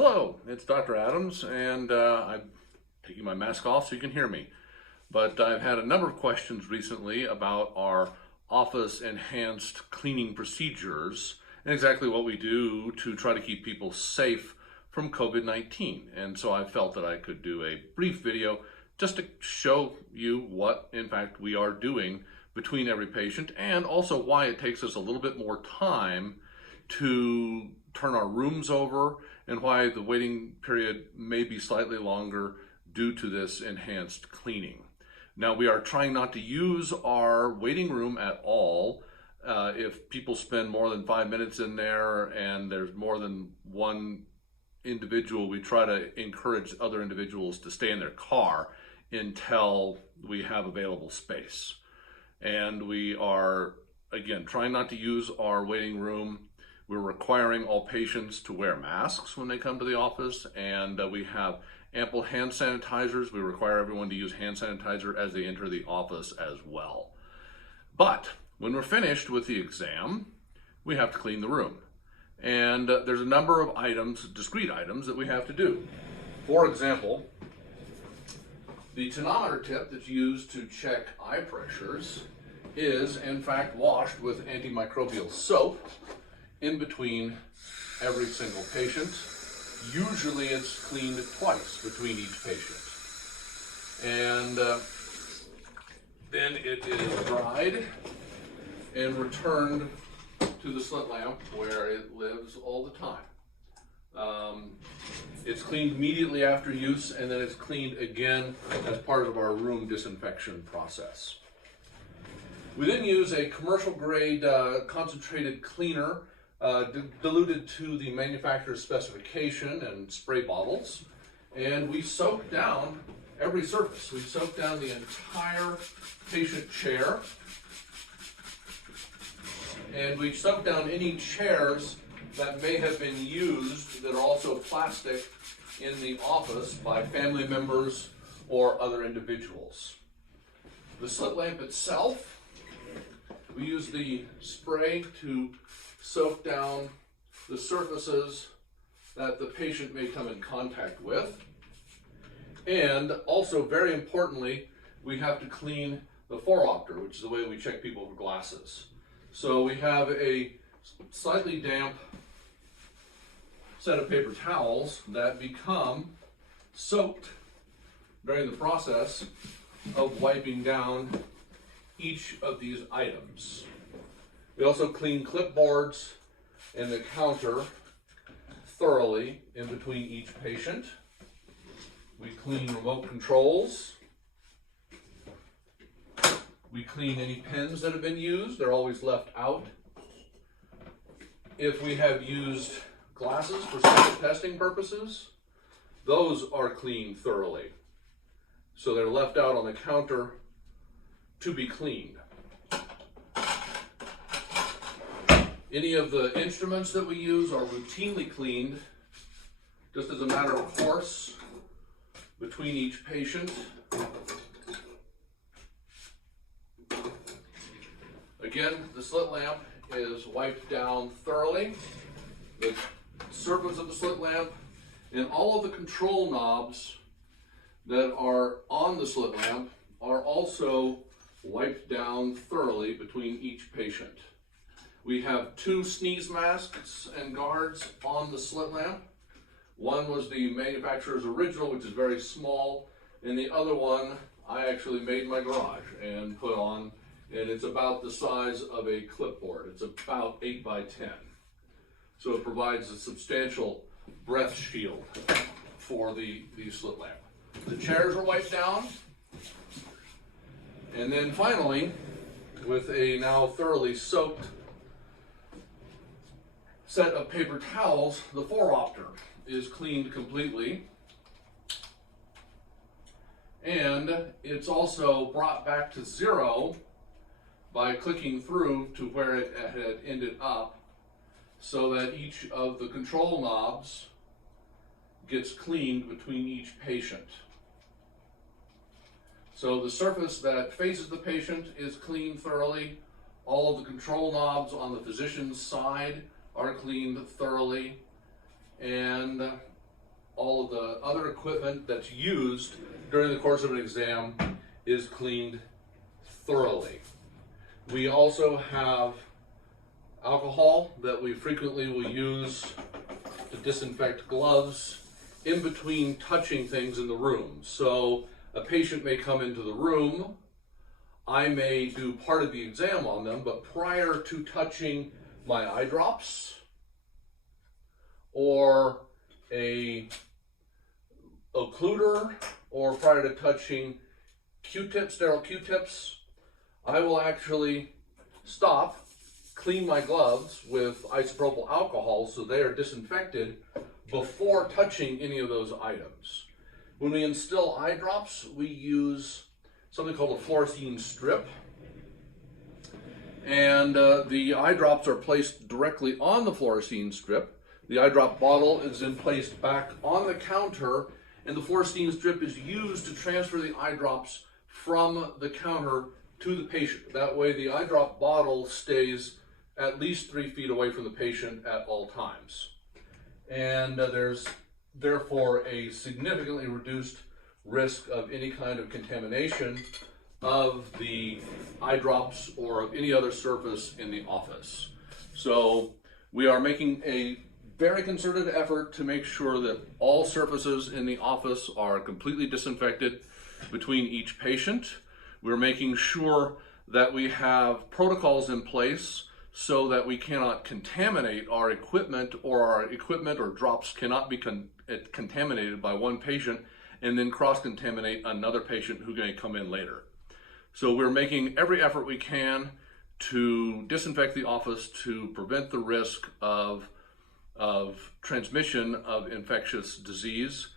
Hello, it's Dr. Adams, and I'm taking my mask off so you can hear me. But I've had a number of questions recently about our office enhanced cleaning procedures and exactly what we do to try to keep people safe from COVID-19. And so I felt that I could do a brief video just to show you what, in fact, we are doing between every patient, and also why it takes us a little bit more time to turn our rooms over, and why the waiting period may be slightly longer due to this enhanced cleaning. Now, we are trying not to use our waiting room at all. If people spend more than 5 minutes in there and there's more than one individual, we try to encourage other individuals to stay in their car until we have available space. And we are, again, trying not to use our waiting room. We're requiring all patients to wear masks when they come to the office, and we have ample hand sanitizers. We require everyone to use hand sanitizer as they enter the office as well. But when we're finished with the exam, we have to clean the room. And there's a number of items, discrete items, that we have to do. For example, the tonometer tip that's used to check eye pressures is, in fact, washed with antimicrobial soap in between every single patient. Usually it's cleaned twice between each patient. And then it is dried and returned to the slit lamp where it lives all the time. It's cleaned immediately after use, and then it's cleaned again as part of our room disinfection process. We then use a commercial grade concentrated cleaner diluted to the manufacturer's specification and spray bottles, and we soak down every surface. We soak down the entire patient chair, and we soak down any chairs that may have been used that are also plastic in the office by family members or other individuals. The slit lamp itself, we use the spray to soak down the surfaces that the patient may come in contact with. And also, very importantly, we have to clean the phoropter, which is the way we check people for glasses. So we have a slightly damp set of paper towels that become soaked during the process of wiping down each of these items. We also clean clipboards and the counter thoroughly in between each patient. We clean remote controls. We clean any pens that have been used. They're always left out. If we have used glasses for sample testing purposes, those are cleaned thoroughly. So they're left out on the counter to be cleaned. Any of the instruments that we use are routinely cleaned, just as a matter of course, between each patient. Again, the slit lamp is wiped down thoroughly. The surface of the slit lamp and all of the control knobs that are on the slit lamp are also wiped down thoroughly between each patient. We have 2 sneeze masks and guards on the slit lamp. One was the manufacturer's original, which is very small, and the other one I actually made in my garage and put on, and it's about the size of a clipboard. It's about 8 by 10. So it provides a substantial breath shield for the slit lamp. The chairs are wiped down. And then finally, with a now thoroughly soaked set of paper towels, the phoropter is cleaned completely. And it's also brought back to zero by clicking through to where it had ended up, so that each of the control knobs gets cleaned between each patient. So the surface that faces the patient is cleaned thoroughly. All of the control knobs on the physician's side are cleaned thoroughly. And all of the other equipment that's used during the course of an exam is cleaned thoroughly. We also have alcohol that we frequently will use to disinfect gloves in between touching things in the room. So a patient may come into the room, I may do part of the exam on them, but prior to touching my eye drops or a occluder, or prior to touching Q-tips, sterile Q-tips, I will actually stop, clean my gloves with isopropyl alcohol so they are disinfected before touching any of those items. When we instill eye drops, we use something called a fluorescein strip. And the eye drops are placed directly on the fluorescein strip. The eye drop bottle is then placed back on the counter, and the fluorescein strip is used to transfer the eye drops from the counter to the patient. That way the eye drop bottle stays at least 3 feet away from the patient at all times. And there's therefore a significantly reduced risk of any kind of contamination of the eye drops or of any other surface in the office. So we are making a very concerted effort to make sure that all surfaces in the office are completely disinfected between each patient. We're making sure that we have protocols in place so that we cannot contaminate our equipment, or our equipment or drops cannot be contaminated by one patient and then cross-contaminate another patient who may come in later. So we're making every effort we can to disinfect the office to prevent the risk of transmission of infectious disease,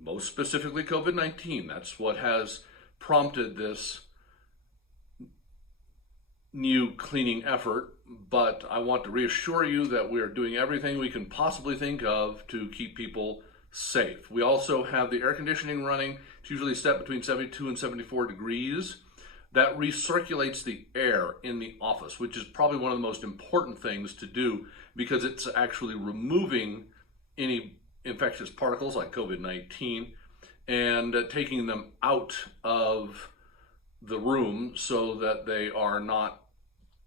most specifically COVID-19. That's what has prompted this new cleaning effort, but I want to reassure you that we are doing everything we can possibly think of to keep people safe. We also have the air conditioning running. It's usually set between 72 and 74 degrees. That recirculates the air in the office, which is probably one of the most important things to do, because it's actually removing any infectious particles like COVID-19 and taking them out of the room so that they are not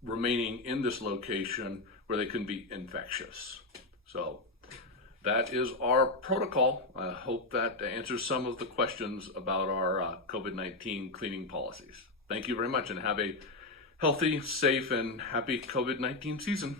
remaining in this location where they can be infectious. So that is our protocol. I hope that answers some of the questions about our COVID-19 cleaning policies. Thank you very much, and have a healthy, safe, and happy COVID-19 season.